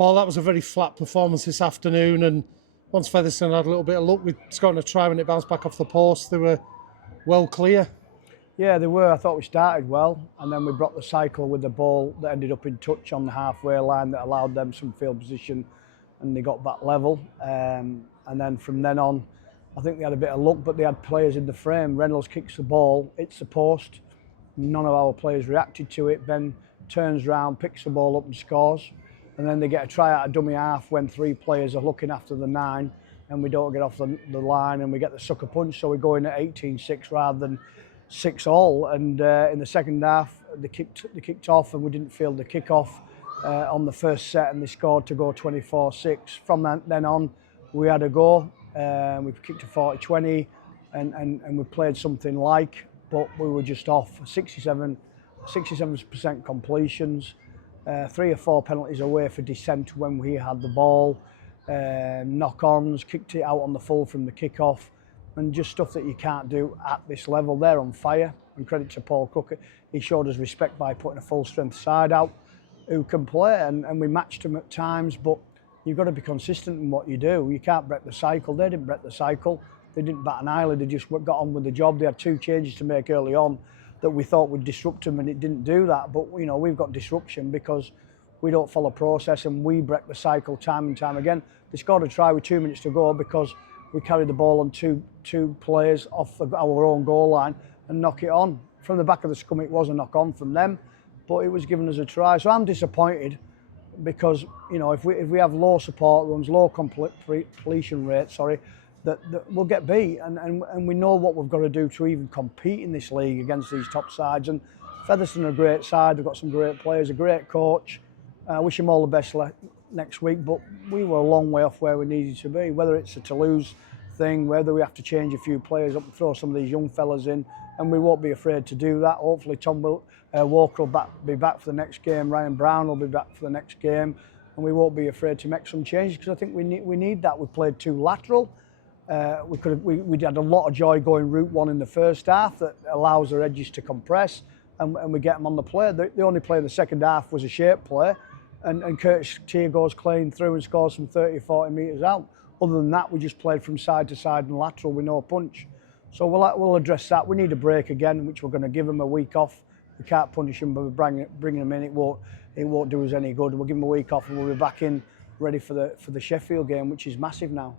Paul, that was a very flat performance this afternoon, and once Featherstone had a little bit of luck with scoring a try when it bounced back off the post, they were well clear. Yeah, they were. I thought we started well, and then we broke the cycle with the ball that ended up in touch on the halfway line that allowed them some field position, and they got back level. And then from then on, I think they had a bit of luck, but they had players in the frame. Reynolds kicks the ball, hits the post. None of our players reacted to it. Ben turns round, picks the ball up and scores. And then they get a try out of dummy half when 3 players are looking after the 9 and we don't get off the line and we get the sucker punch. So we go in at 18-6 rather than 6-all. And in the second half, they kicked off and we didn't field the kick-off on the first set, and they scored to go 24-6. From then on, we had a go. We kicked a 40-20 and we played something like, but we were just off 67% completions, 3 or 4 penalties away for dissent when we had the ball, knock-ons, kicked it out on the full from the kick-off, and just stuff that you can't do at this level. They're on fire, and credit to Paul Crarey. He showed us respect by putting a full-strength side out who can play, and we matched them at times, but you've got to be consistent in what you do. You can't break the cycle. They didn't break the cycle. They didn't bat an eyelid. They just got on with the job. They had 2 changes to make early on that we thought would disrupt them, and it didn't do that. But, you know, we've got disruption because we don't follow process and we break the cycle time and time again. They scored a try with 2 minutes to go because we carried the ball on two players off our own goal line and knock it on. From the back of the scrum, it was a knock on from them, but it was given us a try. So I'm disappointed because, you know, if we have low support runs, low completion rate, that we'll get beat, and we know what we've got to do to even compete in this league against these top sides. And Featherstone are a great side. They've got some great players, a great coach. I wish them all the best next week, but we were a long way off where we needed to be. Whether it's a Toulouse thing, whether we have to change a few players up and throw some of these young fellas in, and we won't be afraid to do that. Hopefully Tom Walker will be back for the next game. Ryan Brown will be back for the next game, and we won't be afraid to make some changes because I think we need that. We played too lateral. We had a lot of joy going route 1 in the first half that allows our edges to compress, and we get them on the play. The only play in the second half was a shape play, and Curtis Tier goes clean through and scores from 30-40 metres out. Other than that, we just played from side to side and lateral with no punch. So we'll address that. We need a break again, which we're going to give them a week off. We can't punish them, but we're bringing them in. It won't do us any good. We'll give them a week off, and we'll be back in ready for the Sheffield game, which is massive now.